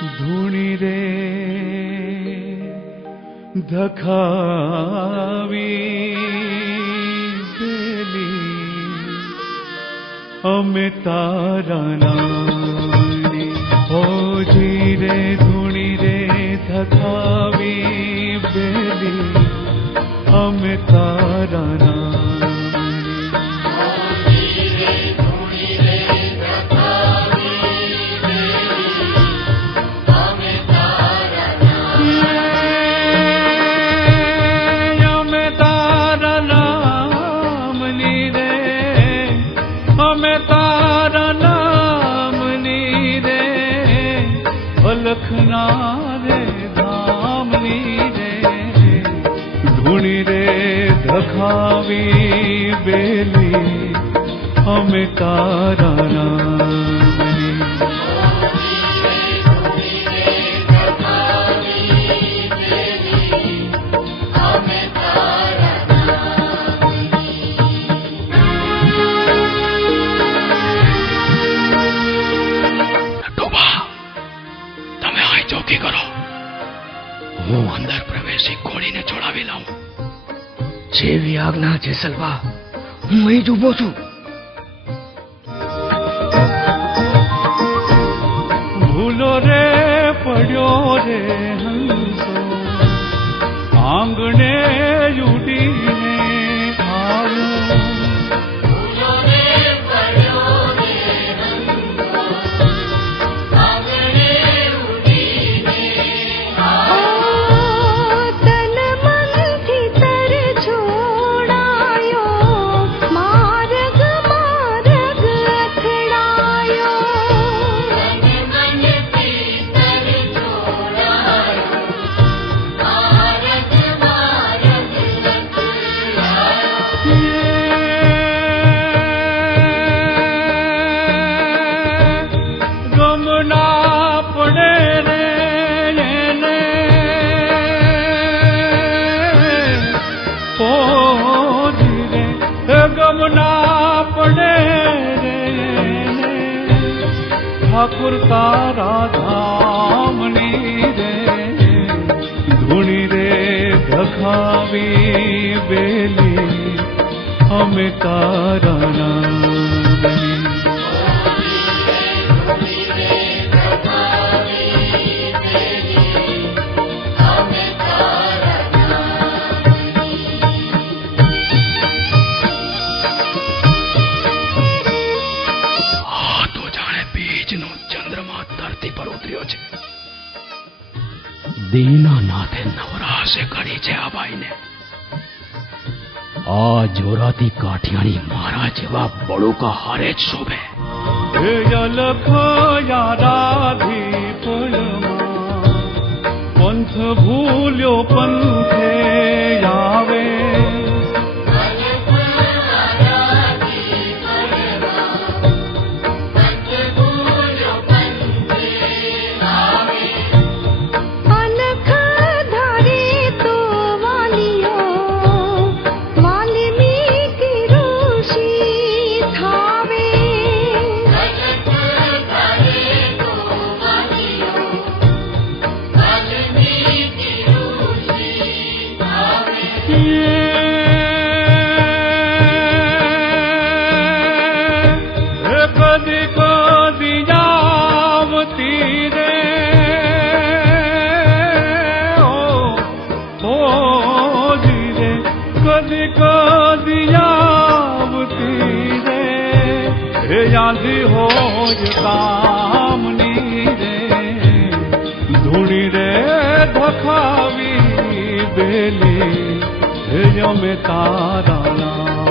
ધૂણી રે ધખાવી દેલી અમે તારા નામની હોજી રે ધૂણી રે ધખાવી દેલી અમે તારા ધખાવી બેલી અમે તારા નામની તમે અહીં ચોકી કરો, હું અંદર પ્રવેશી ઘોડીને છોડાવી લાવું. જેવી આજ્ઞા જેસલવા, હું અહીં જ ઉભો છું. ભૂલો રે પડ્યો રે હંસો આંગણે ઉડીને આવ્યો. ઠાકુર તારા ધામની રે ધૂણી રે ધખાવી બેલી અમે તારા નામની દીનાનાથે નવરાશે કરી છે આ બાઈને. આ જોરાતી કાઠિયાણી મારા જેવા બળુકા હારે જ શોભે. અલખ યારાધી પળમાં પંથ ભૂલ્યો પંથે આવે. યાદી હોય કામની રે ધૂણી રે ધખાવી બેલી અમે તારા